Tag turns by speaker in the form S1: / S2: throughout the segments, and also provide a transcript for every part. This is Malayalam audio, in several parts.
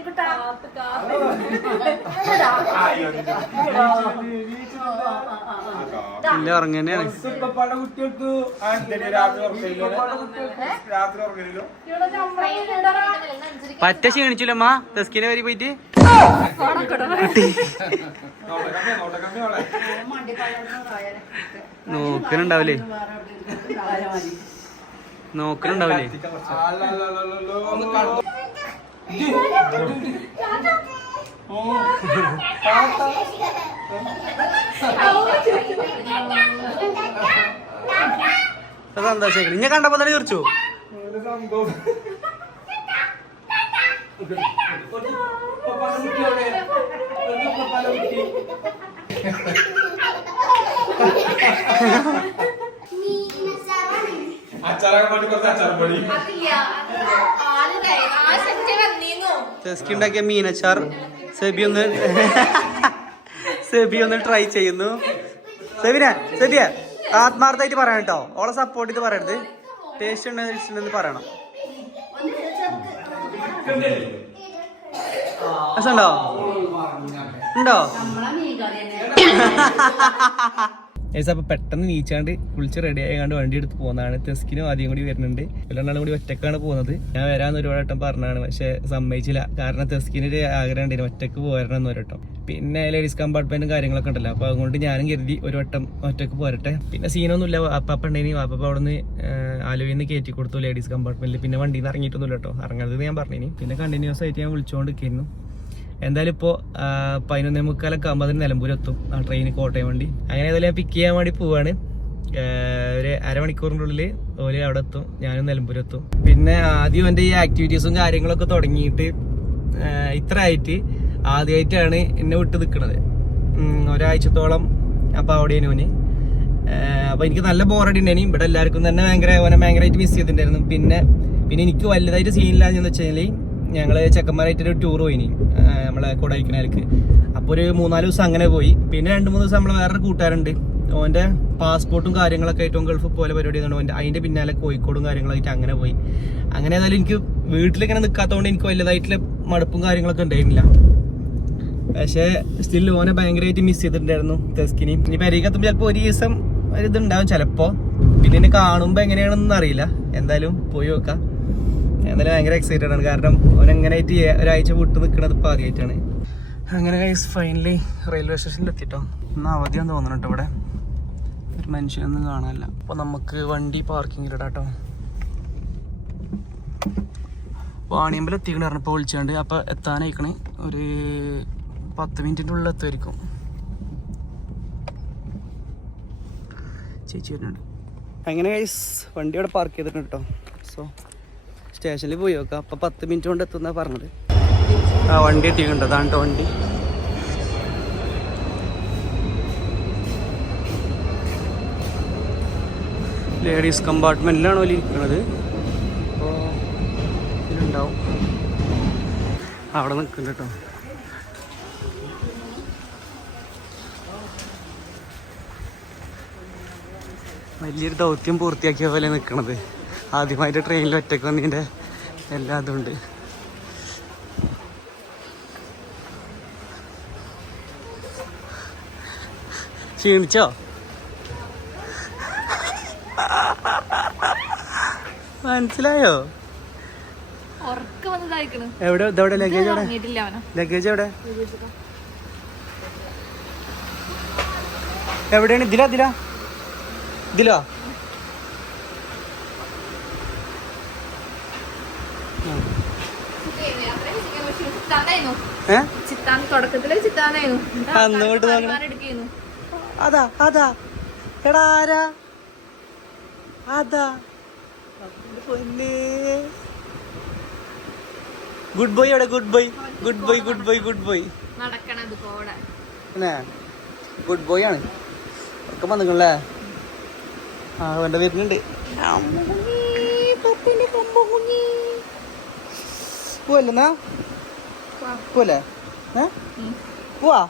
S1: മണിക്കുട്ടാ
S2: രാത്രി ഉറങ്ങില്ലല്ലോ
S3: പറ്റ ക്ഷീണിച്ചില്ലമ്മ? തെസ്കിനെ വരി പോയിട്ട്. നോക്കണുണ്ടാവില്ലേ? നോക്കണുണ്ടാവില്ലേ? സന്തോഷം ഇഞ്ഞ കണ്ടപ്പോ തന്നെ തീർച്ചു
S2: ഒരു സംഭവം ഉപ്പപ്പാടെ കുട്ടി എവിടെ? ഒരു ഉപ്പപ്പാടെ കുട്ടി. അച്ചാറൊക്കെ വേണ്ടി കുറച്ച് അച്ചാർ പൊടി
S3: തെസ്കി ഉണ്ടാക്കിയ മീനച്ചാർ. സെബി ഒന്ന് സെബി ഒന്ന് ട്രൈ ചെയ്യുന്നു. സെബിന സെബിയ ആത്മാർത്ഥമായിട്ട് പറയണം കേട്ടോ. ഓളെ സപ്പോർട്ട് ചെയ്ത് പറയരുത്. ടേസ്റ്റ് ഉണ്ടെന്ന് പറയണം. രസമുണ്ടോ? ഉണ്ടോ? ഏസ് അപ്പൊ പെട്ടെന്ന് നീച്ചാണ്ട് കുളിച്ച് റെഡി ആയാണ്ട് വണ്ടി എടുത്ത് പോകുന്നതാണ് തെസ്കിനും ആദ്യം കൂടി വരുന്നുണ്ട്. എല്ലാണ്ടാളും കൂടി ഒറ്റക്കാണ് പോകുന്നത്. ഞാൻ വരാന്ന് ഒരുപാട് വട്ടം പറഞ്ഞാണ് പക്ഷെ സമ്മതിച്ചില്ല. കാരണം തെസ്കിന് ഒരു ആഗ്രഹം ഉണ്ടായിരുന്നു ഒറ്റയ്ക്ക് പോരണം എന്ന് ഒരു വട്ടം. പിന്നെ ലേഡീസ് കമ്പാർട്ട്മെന്റും കാര്യങ്ങളൊക്കെ ഉണ്ടല്ലോ. അപ്പൊ അതുകൊണ്ട് ഞാനും കരുതി ഒരു വട്ടം ഒറ്റയ്ക്ക് പോരട്ടെ. പിന്നെ സീനൊന്നുമില്ല വാപ്പ ഉണ്ടെങ്കിൽ വാപ്പ അവിടെ നിന്ന് ആലുവയിൽ കയറ്റി കൊടുത്തു ലേഡീസ് കമ്പാർട്ട്മെന്റിൽ പിന്നെ വണ്ടിയിൽ നിന്ന് ഇറങ്ങിയിട്ടൊന്നുമില്ല കേട്ടോ. ഇറങ്ങരുത് ഞാൻ പറഞ്ഞിനി. പിന്നെ കണ്ടിന്യൂസ് ആയിട്ട് ഞാൻ വിളിച്ചുകൊണ്ടിരിക്കുന്നു എന്തായാലും ഇപ്പോൾ പതിനൊന്നേ മുക്കാലൊക്കെ ആകുമ്പോൾ അതിന് നിലമ്പൂർ എത്തും. ആ ട്രെയിൻ കോട്ടയം വണ്ടി. അങ്ങനെ ഏതായാലും ഞാൻ പിക്ക് ചെയ്യാൻ വേണ്ടി പോവാണ്. ഒരു അരമണിക്കൂറിന്റെ ഉള്ളിൽ ഓൽ അവിടെ എത്തും. ഞാനും നിലമ്പൂർ എത്തും. പിന്നെ ആദ്യം എന്റെ ഈ ആക്ടിവിറ്റീസും കാര്യങ്ങളൊക്കെ തുടങ്ങിയിട്ട് ഇത്ര ആയിട്ട് ആദ്യമായിട്ടാണ് എന്നെ വിട്ട് നിൽക്കുന്നത് ഒരാഴ്ചത്തോളം അപ്പോൾ അവിടെ ഓന്. അപ്പോൾ എനിക്ക് നല്ല ബോറടി ഉണ്ടായിരുന്നു ഇവിടെ എല്ലാവർക്കും തന്നെ ഭയങ്കര ഓനെ ഭയങ്കരമായിട്ട് മിസ് ചെയ്തിട്ടുണ്ടായിരുന്നു. പിന്നെ പിന്നെ എനിക്ക് വലുതായിട്ട് സീനില്ലാന്ന് വെച്ച് കഴിഞ്ഞാൽ ഞങ്ങൾ ചെക്കന്മാരായിട്ടൊരു ടൂർ പോയിനി നമ്മളെ കൊടൈക്കനാലേക്ക്. അപ്പോൾ ഒരു മൂന്നാൽ ദിവസം അങ്ങനെ പോയി. പിന്നെ രണ്ട് മൂന്ന് ദിവസം നമ്മൾ വേറൊരു കൂട്ടുകാരുണ്ട്. ഓന്റെ പാസ്പോർട്ടും കാര്യങ്ങളൊക്കെ ആയിട്ട് ഗൾഫ് പോലെ പരിപാടി ആണ് ഓന്റെ അതിന്റെ പിന്നാലെ കോഴിക്കോടും കാര്യങ്ങളായിട്ട് അങ്ങനെ പോയി. അങ്ങനെ ഏതായാലും എനിക്ക് വീട്ടിലിങ്ങനെ നിൽക്കാത്തതുകൊണ്ട് എനിക്ക് വലുതായിട്ടുള്ള മടുപ്പും കാര്യങ്ങളൊക്കെ ഉണ്ടായിരുന്നില്ല. പക്ഷേ സ്റ്റിൽ ഓനെ ഭയങ്കരമായിട്ട് മിസ് ചെയ്തിട്ടുണ്ടായിരുന്നു തെസ്കിനി. ഇനി പരികത്തുമ്പോൾ ചിലപ്പോൾ ഒരു ദിവസം ഒരു ഇതുണ്ടാവും ചിലപ്പോൾ പിന്നെ എന്നെ കാണുമ്പോൾ എങ്ങനെയാണെന്നൊന്നും അറിയില്ല. എന്തായാലും പോയി നോക്കാം. എന്തായാലും ഭയങ്കര എക്സൈറ്റഡ് ആണ്. കാരണം ഓനെങ്ങനെയായിട്ട് ഒരാഴ്ച വിട്ട് നിൽക്കുന്നത് ഇപ്പോൾ ആദ്യമായിട്ടാണ് അങ്ങനെ ഗൈസ് ഫൈനലി റെയിൽവേ സ്റ്റേഷനിൽ എത്തിട്ടോ. ഇന്ന് അവധിയാന്ന് തോന്നണം കേട്ടോ ഇവിടെ. ഒരു മനുഷ്യനൊന്നും കാണാനില്ല. അപ്പോൾ നമുക്ക് വണ്ടി പാർക്കിങ്ങിൽ ഇടാം കേട്ടോ വാണിയമ്പലം എത്തിക്കണ പറഞ്ഞപ്പോൾ വിളിച്ചുകൊണ്ട് അപ്പോൾ എത്താനായിക്കണേ. ഒരു പത്ത് മിനിറ്റിന്റെ ഉള്ളിൽ എത്തുമായിരിക്കും ചേച്ചി വരുന്നുണ്ട്. അങ്ങനെ ഗൈസ് വണ്ടി അവിടെ പാർക്ക് ചെയ്തിട്ടുണ്ട് കേട്ടോ. സോ സ്റ്റേഷനിൽ പോയി നോക്കാം. അപ്പം പത്ത് മിനിറ്റ് കൊണ്ട് എത്തുന്ന പറഞ്ഞത്. ആ വണ്ടി എത്തിയിട്ടുണ്ട്. അതാണ് വണ്ടി. ലേഡീസ് കമ്പാർട്ട്മെന്റിലാണ് ഓൽ ഇരിക്കുന്നത് അപ്പോൾ ഇതിലുണ്ടാവും. അവിടെ നിൽക്കുന്നുണ്ട് കേട്ടോ വലിയൊരു ദൗത്യം പൂർത്തിയാക്കിയ പോലെ നിൽക്കണത്. ആദ്യമായിട്ട് ട്രെയിനിൽ ഒറ്റയ്ക്ക് വന്നതിന്റെ എല്ലാ ഉണ്ട് ക്ഷീണിച്ചോ? മനസ്സിലായോ? എവിടെ ഇതെവിടെ? ലഗേജ് എവിടെ? ലഗേജ് എവിടെ? എവിടെയാണ്? ഇതിലാ ഇതിലാ. ഇതിലോ? അതാ അതാ. എടാ ആരാ? അതാ. പൊന്നേ. ഗുഡ് ബോയ് എവിടെ? Good boy good boy good boy good boy good boy ആണ്. ഒക്കെ വന്നിക്കണല്ലേ? ആ അവന്റെ വരുന്നുണ്ട്. പോവല്ലെന്നാ പോലെ പോവാ?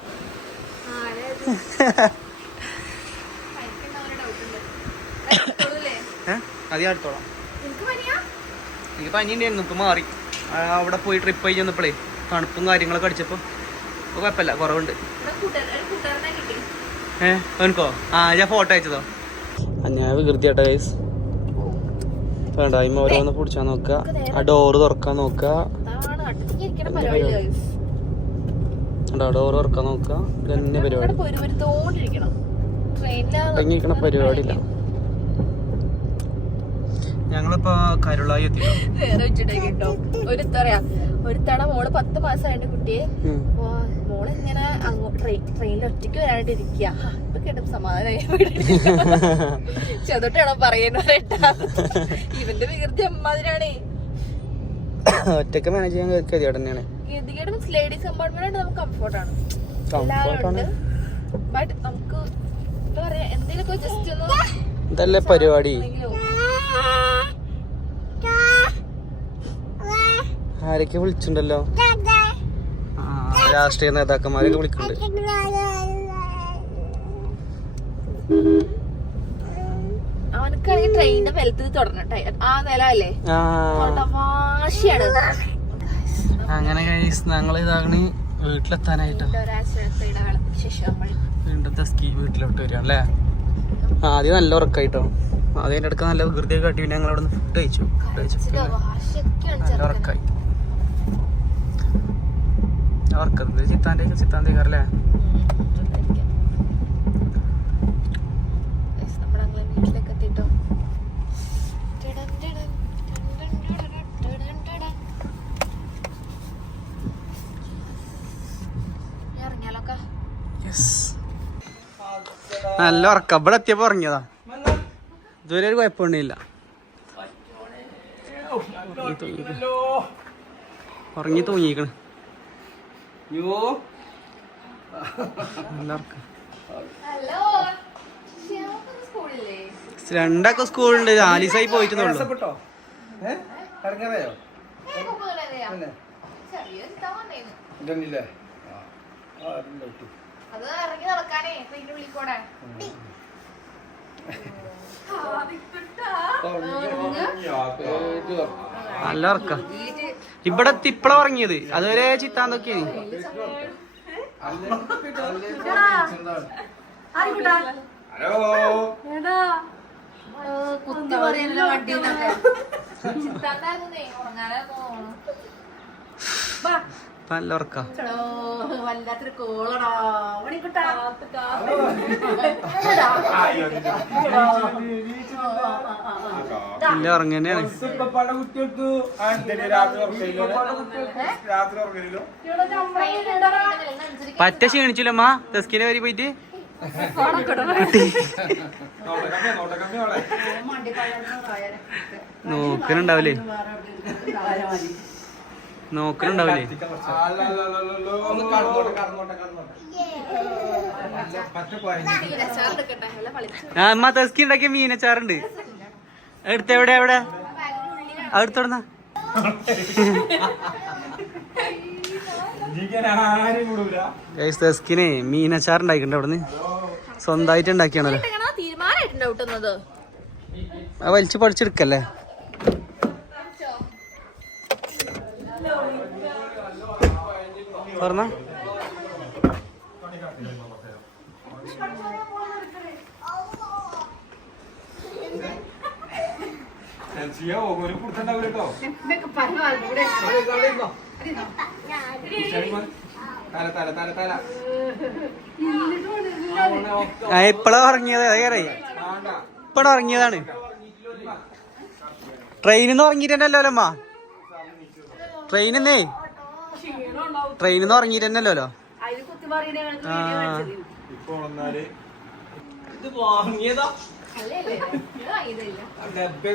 S3: ഏ? അടുത്തോളാം. എനിക്ക് പനി ഉണ്ടായിരുന്നു ഇപ്പൊ മാറി. അവിടെ പോയി ട്രിപ്പ് ആയി ചെന്നപ്പോഴേ തണുപ്പും കാര്യങ്ങളൊക്കെ അടിച്ചപ്പോൾ ഇപ്പോൾ കുഴപ്പമില്ല കുറവുണ്ട്. ഏ അവനക്കോ ആ ഞാൻ ഫോട്ടോ അയച്ചതോ? ഞാൻ വികൃതിയാട്ടെ ഗൈസ് വേണ്ട അതിമ ഓരോന്ന് പിടിച്ചാൽ നോക്കുക. ആ ഡോറ് തുറക്കാൻ നോക്കുക. ഡോറ് തുറക്കാൻ നോക്കുക. ഇതന്നെ പരിപാടി. അടങ്ങിയിരിക്കണ പരിപാടിയില്ല. ഞങ്ങളിപ്പോ കരുളായി എത്തി.
S1: വേറെ വെച്ചിട്ടോ ഒരു പറയാ ഒരു തവണ മോൾ പത്ത് മാസമായിട്ട് കുട്ടിയെ. മോൾ ഇങ്ങനെ ട്രെയിനിൽ ഒറ്റയ്ക്ക് വരാനായിട്ട് ഇരിക്കുക ഇപ്പൊ കേട്ടപ്പോ സമാധാനമായി ചെറുതൊട്ടാണോ പറയുന്ന പറയട്ടാ ഇവന്റെ വികൃതി അമ്മാതിരാണേ.
S3: ഒറ്റയ്ക്ക് മാനേജ് ചെയ്യാൻ ഗതികേട് തന്നെയാണ്.
S1: ഗതികേട് മീൻസ് ലേഡീസ് കമ്പാർട്ട്മെന്റ് നമുക്ക് കംഫർട്ടാണ്
S3: കംഫർട്ടാണ്
S1: ബട്ട് നമുക്ക് എന്താ പറയാ എന്തെങ്കിലുമൊക്കെ ജസ്റ്റ് ഒന്ന്
S3: ഇതല്ലേ പരിപാടി? ആരൊക്കെ വിളിച്ചിട്ടുണ്ടല്ലോ? ആ, രാഷ്ട്രീയ നേതാക്കന്മാരൊക്കെ വിളിക്കുന്നുണ്ട്.
S1: അവനക്കാണെങ്കിൽ ട്രെയിനിന്റെ വെലത്തിൽ തുടരണം ആ നില അല്ലേ വാശിയാണ്.
S3: അങ്ങനെ ഞങ്ങളിതാണ് ഞങ്ങൾ ഇതാകണി വീട്ടിലെത്താനായിട്ടോ. വീണ്ടും തസ്കി വീട്ടിലോട്ട് വരിക അല്ലേ? ആദ്യം നല്ല ഉറക്കായിട്ടോ. ആദ്യം എന്റെ അടുക്ക നല്ല വികൃതി കാട്ടി പിന്നെ ഞങ്ങൾ അവിടെ നിന്ന് ഫുഡ് കഴിച്ചു. ഫുഡ് കഴിച്ചു നല്ല ഉറക്കായി. ഉറക്കത്തിൽ ചിത്താന്റെ ചിത്താന്റെ കയറല്ലേ നല്ല ഉറക്കം. ഇവിടെ എത്തിയപ്പോ ഉറങ്ങിയതാ. ഇതുവരെ ഒരു കുഴപ്പമുണ്ടില്ല ഉറങ്ങി തൂങ്ങിക്കണ്. രണ്ടൊക്കെ സ്കൂളുണ്ട്. ആലീസായി പോയിട്ടുള്ളൂ
S1: ഇതാ
S2: ആ
S1: അത് ഇറങ്ങി നടക്കാനേ പിന്നെ വിളിക്കോടെ. കൂടെ
S3: നല്ല ഉറക്ക. ഇവിടെ തിപ്പള ഇപ്പളാ ഉറങ്ങിയത്. അതുവരെ ചിത്താന്തൊക്കെ
S2: ഹലോ
S1: കുത്തി പറയല്ലോ വണ്ടി ചിത്താന്തായിരുന്നു തോന്നുന്നു ബാ.
S3: നല്ല ഉറക്കം
S1: വല്ലാത്തൊരു കോളടാ മണിക്കുട്ടാ
S3: നല്ല ഉറങ്ങ തന്നെയാണ്
S2: ഉപ്പപ്പാടെ കുത്തിയെടുത്തു ആ എന്തിന് രാത്രി ഉറങ്ങില്ലോ രാത്രി ഉറങ്ങില്ലോ
S3: പറ്റ ക്ഷീണിച്ചില്ലമ്മ തെസ്കിന്റെ വരി പോയിട്ട് നോക്കണുണ്ടാവില്ലേ നോക്കണുണ്ടാവില്ലേ അമ്മ തസ്കി ഉണ്ടാക്കിയ മീനച്ചാറുണ്ട്. എടുത്ത എവിടെ എവിടെ? അടുത്തോടുന്ന തെസ്കിനെ മീനച്ചാർ ഉണ്ടാക്കിണ്ട് അവിടുന്ന്. സ്വന്തമായിട്ട് ഉണ്ടാക്കിയാണല്ലോ. വലിച്ചു പഠിച്ചെടുക്കല്ലേ ആ ഇപ്പഴാ ഉറങ്ങിയത് അതേറെ ഇപ്പഴാ ഉറങ്ങിയതാണ്. ട്രെയിനിന്ന് ഉറങ്ങിട്ടല്ലോ
S2: അല്ലമ്മ? ട്രെയിനന്നേ? ഇത്
S1: നിന്ന്
S2: ഇറങ്ങിയിട്ടല്ലോ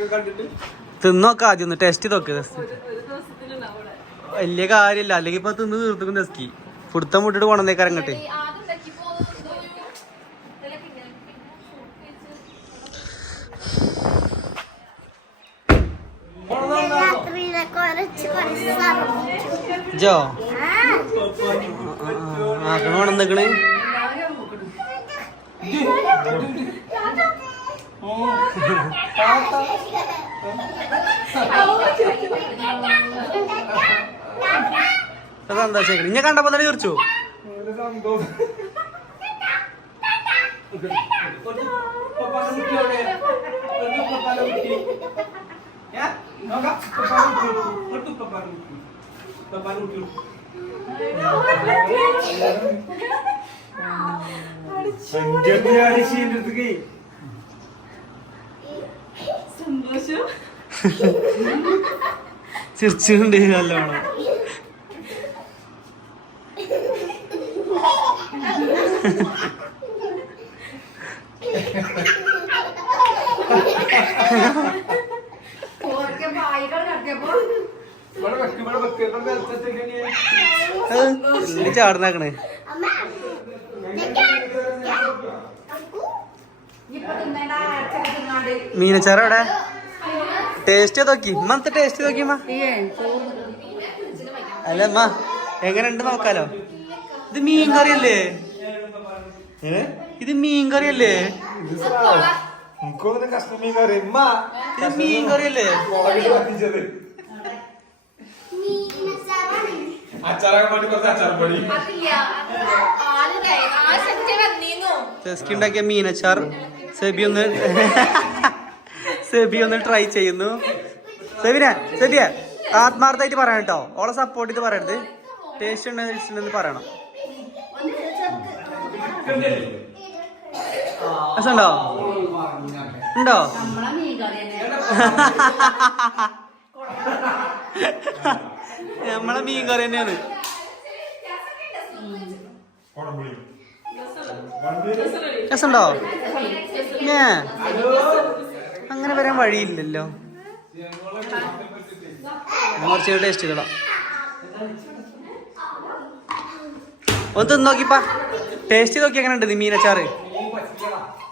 S2: കണ്ടിട്ട്
S3: തിന്നോക്ക ആദ്യം ഒന്ന് ടേസ്റ്റ് നോക്ക് വലിയ കാര്യമില്ല അല്ലെങ്കിൽ ഇപ്പൊ തിന്ന് തീർത്തുക്കും ദസ്കി ഫുഡ്ത്തം വിട്ടിട്ട് കൊണ്ടേക്ക് ഇറങ്ങട്ടെ
S1: ആദ്യം ഉണ്ടാക്കിയപ്പോ എന്തോ ഒരു ഇതിലൊക്കെ ഇങ്ങനെ പിന്നെ
S4: രാത്രിയിലെ കുറച്ച് കുറച്ച് സമയം
S3: ജോ ആക്കണ കൊണ്ടെക്കണ് സന്തോഷം ഇന്നെ കണ്ടപ്പോ തന്നെ തീർച്ചു
S2: പപ്പാന്റെ കുട്ടി. പപ്പാന്റെ കുട്ടി.
S3: ചിരിച്ചുണ്ട് നല്ലോണം.
S2: ഓർക്കെ വെക്ക്, ഇവിടെ
S4: അമ്മ
S3: മീനച്ചാറ് എവിടെ? ടേസ്റ്റ് നോക്കി. ഇമ്മത്തെ ടേസ്റ്റ് നോക്കി അല്ല അമ്മ എങ്ങനെ ഉണ്ട് നോക്കാലോ. ഇത് മീൻ കറിയല്ലേ? അല്ലേ ഇത് മീൻ കറിയല്ലേ?
S2: എനിക്കൊന്നും കഷ്ണം മീൻ കറി. അല്ലേ
S3: ഇത് മീൻ കറിയല്ലേ?
S2: മുളകിട്ട് കത്തിച്ചത് അച്ചാറൊക്കെ മാറ്റി കുറച്ച് അച്ചാർ പൊടി.
S1: ആ ശക്തി വന്നീന്നു.
S3: ടെസ്കി ഉണ്ടാക്കിയ മീനച്ചാർ. സെബി ഒന്ന് സെബി ഒന്ന് ട്രൈ ചെയ്യുന്നു. സെബിനെ സെബിയ ആത്മാർത്ഥമായിട്ട് പറയണം കേട്ടോ. ഓളെ സപ്പോർട്ട് ചെയ്ത് പറയരുത്. ടേസ്റ്റ് ഉണ്ടെന്ന് പറയണം. രസമുണ്ടോ? ഉണ്ടോ? നമ്മളെ മീൻ കറി തന്നെയാണ്. രസമുണ്ടോ? ഞാ. അങ്ങനെ വരാൻ വഴിയില്ലല്ലോ. കുറച്ച് ടേസ്റ്റ് ചെയ്തോളാം ഒന്ന് തിന്ന് നോക്കിപ്പാ. ടേസ്റ്റ് ചെയ്ത് നോക്കി എങ്ങനെ ഉണ്ട് മീനച്ചാറ്?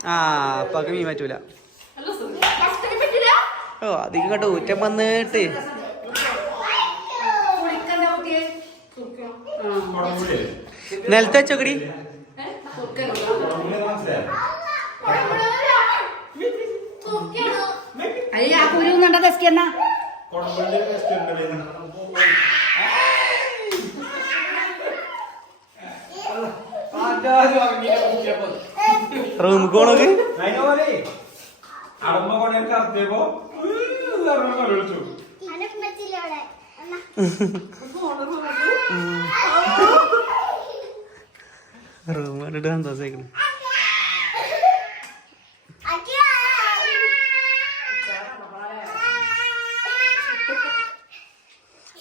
S3: ആ അപ്പൊ മീൻ പറ്റൂല. ഓ അധികം കേട്ടോ ഊറ്റം വന്നിട്ട്. നിലത്ത് വെച്ചോക്കടി
S5: അയ്യ ആ കുരു കണ്ട തെസ്കി എന്നാ
S3: റൂമിൽ പോണോക്ക്
S2: അടമ്പ കൊണ്ട് അർത്ഥിയപ്പോ വിളിച്ചു
S4: അനുപ്പച്ചിലവിടെ അമ്മ
S3: റൂം കണ്ടിട്ട് സന്തോഷിക്കണം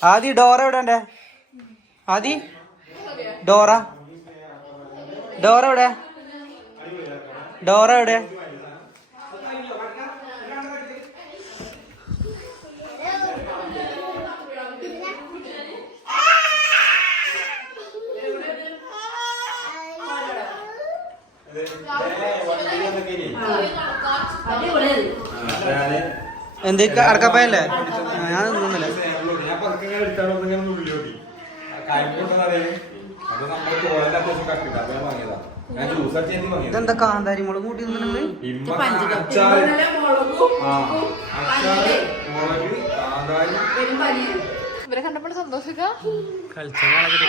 S3: ആദി ഡോറ എവിടെ ഉണ്ട് ആദി ഡോറ. ഡോറ എവിടെ? ഡോറ എവിടെ എന്ത് അടക്കപ്പയല്ലേ ഞാൻ നിന്നില്ല
S2: ഞാൻ പതുക്കെ ഇങ്ങനെ എടുത്താണ്ട് ഒന്ന് ഇങ്ങനെ ഉള്ളി നോക്കി കായ്പോട്ടെന്നറിയാം അത് നമ്മുടെ തോലിന്റെ അത്യാവശ്യം കട്ടില്ല അത് ഞാൻ വാങ്ങിയതാ ഞാൻ ജ്യൂസ് ഞാൻ നിന്നില്ല
S3: ഇതെന്താ കാന്താരി മുളക് കൂട്ടി
S1: ഇവരെ കണ്ടപ്പോൾ സന്തോഷിക്കാം.
S3: കളിച്ച
S1: ഫുഡാണ് അതിന്റെ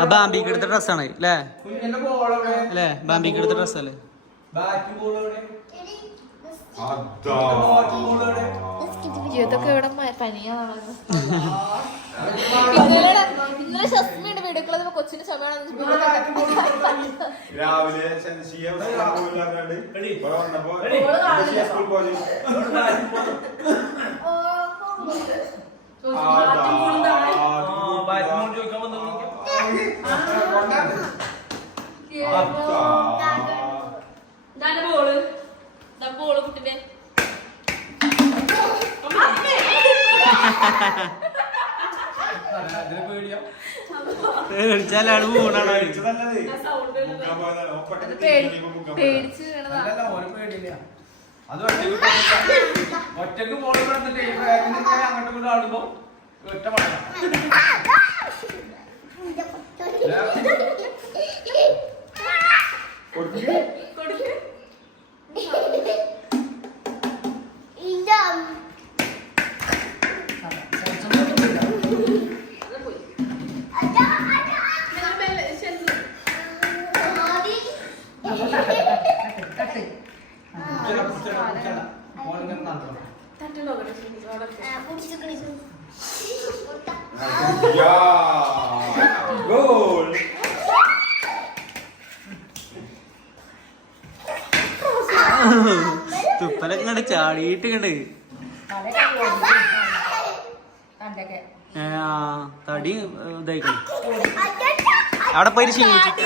S3: ആ ബാമ്പിക്ക് എടുത്ത ഡ്രസ്സാണ് അല്ലേ അല്ലേ ബാമ്പിക്ക് എടുത്ത ഡ്രസ്സല്ലേ.
S1: ഇതൊക്കെ ഇവിടെ പനിയാണ് ഇന്നലെ വീടുകളത് കൊച്ചിന് ചുമയാണെന്ന്
S2: രാവിലെ വന്നപ്പോ സ്കൂളിൽ പോയി.
S1: പേടിച്ച് വീണതാ.
S6: അത് ഒറ്റയ്ക്ക് പോയി കിടന്നിട്ട് അങ്ങോട്ടും ഇങ്ങോട്ടും ആടുമ്പോ ഒറ്റ
S2: കൊടുക്ക്.
S3: തടി ഇതായിക്കണ്. അവിടെ പോയി ക്ഷീണിച്ചിക്ക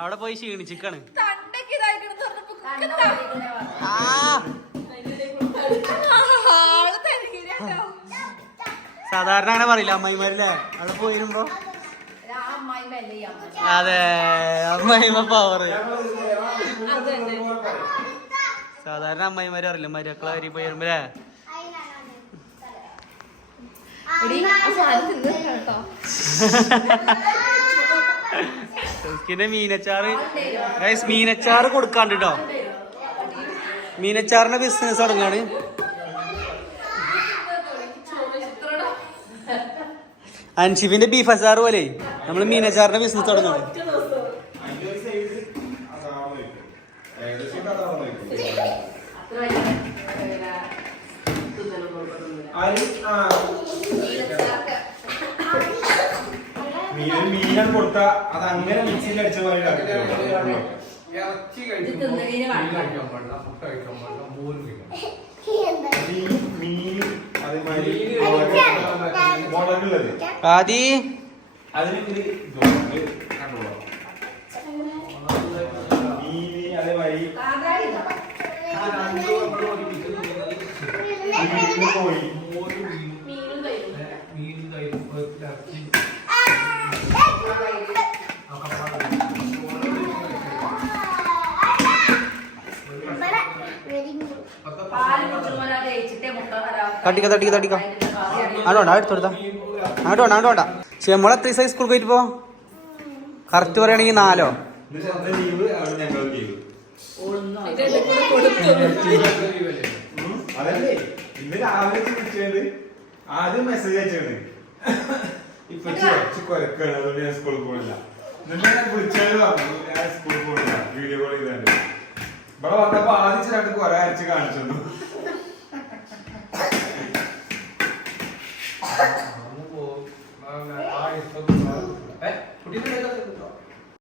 S3: അവിടെ പോയി ക്ഷീണിച്ചിക്കാണ്. സാധാരണ അങ്ങനെ പറയില്ല അമ്മായിമാരില്ല? അവിടെ
S5: അമ്മ
S3: അതെ അമ്മായിമ പവർ സാധാരണ അമ്മായിമാര് അറിയില്ല മരുക്കളെ
S1: കാര്യം തിന്നു കേട്ടോ.
S3: ടെസ്കിന്റെ മീനച്ചാറ് ഗൈസ് മീനച്ചാറ് കൊടുക്കാണ്ട് കേട്ടോ മീനച്ചാറിന്റെ ബിസിനസ് തുടങ്ങാണ്. അൻഷിഫിന്റെ ബീഫ് അച്ചാറ് പോലെ നമ്മൾ മീനച്ചാറിന്റെ ബിസിനസ് തുടങ്ങാണ്.
S2: മീൻ മീനാണ് കൊടുത്ത അത് അങ്ങനെ മിക്സിയിൽ അടിച്ച പോലെ.
S6: ഇറച്ചി കഴിക്കുമ്പോ
S5: തിന്നതിന്
S6: മീൻ. കഴിക്കാൻ പാടില്ല മുട്ട കഴിക്കാൻ പാടില്ല മോര് കഴിക്കണം
S2: മീൻ അതേമാതിരി
S6: മീന്
S2: മുളക് മുളകുള്ളത്
S3: ആദി?
S2: അതിന് ഒരു മീൻ. മീന് അതേമാതിരി കോഴി
S6: മോര് മീൻ
S1: മീനും തരും
S6: മീൻ തൈരും ഇറച്ചി
S5: പാൽ കുടിച്ചുമ്പോൾ അത് ഏച്ചിട്ടേ മുട്ട തരാം
S3: തട്ടിക്ക തട്ടിക്ക തട്ടിക്ക. അങ്ങോട്ട് വേണ്ട വേണ്ട അങ്ങോട്ട് വേണ്ട പക്ഷെ സൈസ് സ്കൂൾ പോയിട്ട് പോ കറക്റ്റ് പറയുകയാണെങ്കിൽ നാലോ
S2: അവിടെ ആദ്യം മെസ്സേജ് ഇപ്പൊ കൊരക്കാണ് അതുകൊണ്ട് ഞാൻ സ്കൂളിൽ പോകില്ല വീഡിയോ കോൾ ചെയ്താണ്ട് ഇവിടെ വന്നപ്പോ ആദ്യം രണ്ട് അരച്ച് കാണിച്ചു തന്നു.